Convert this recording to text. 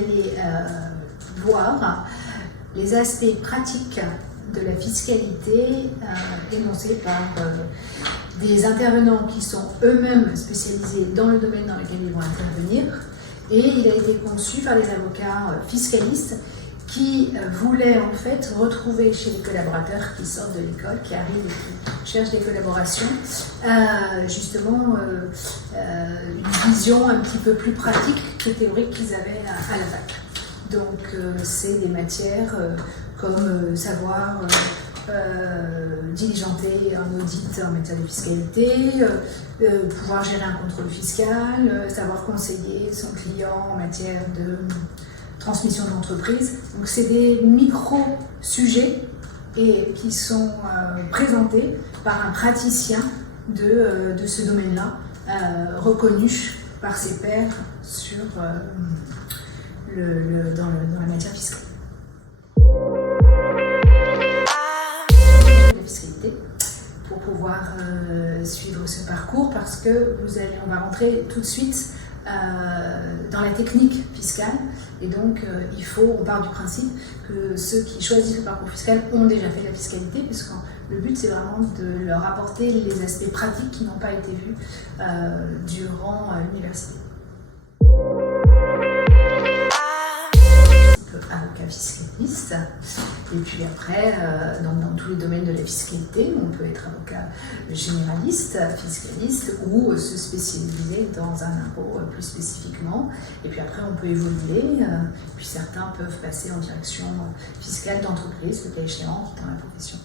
allez voir les aspects pratiques de la fiscalité énoncés par des intervenants qui sont eux-mêmes spécialisés dans le domaine dans lequel ils vont intervenir. Et il a été conçu par des avocats fiscalistes qui voulaient en fait retrouver chez les collaborateurs qui sortent de l'école, qui arrivent et qui cherchent des collaborations, justement une vision un petit peu plus pratique que théorique qu'ils avaient à la fac. Donc c'est des matières comme savoir diligenter un audit en matière de fiscalité, pouvoir gérer un contrôle fiscal, savoir conseiller son client en matière de transmission d'entreprise. Donc c'est des micro-sujets et qui sont présentés par un praticien de ce domaine-là, reconnu par ses pairs sur, dans la matière fiscale. La fiscalité, pour pouvoir suivre ce parcours, parce que on va rentrer tout de suite dans la technique fiscale. Et donc, on part du principe que ceux qui choisissent le parcours fiscal ont déjà fait la fiscalité, puisque le but, c'est vraiment de leur apporter les aspects pratiques qui n'ont pas été vus durant l'université. Avocat fiscaliste, et puis après, dans tous les domaines de la fiscalité, on peut être avocat généraliste, fiscaliste, ou se spécialiser dans un impôt plus spécifiquement. Et puis après, on peut évoluer, puis certains peuvent passer en direction fiscale d'entreprise, le cas échéant, dans la profession.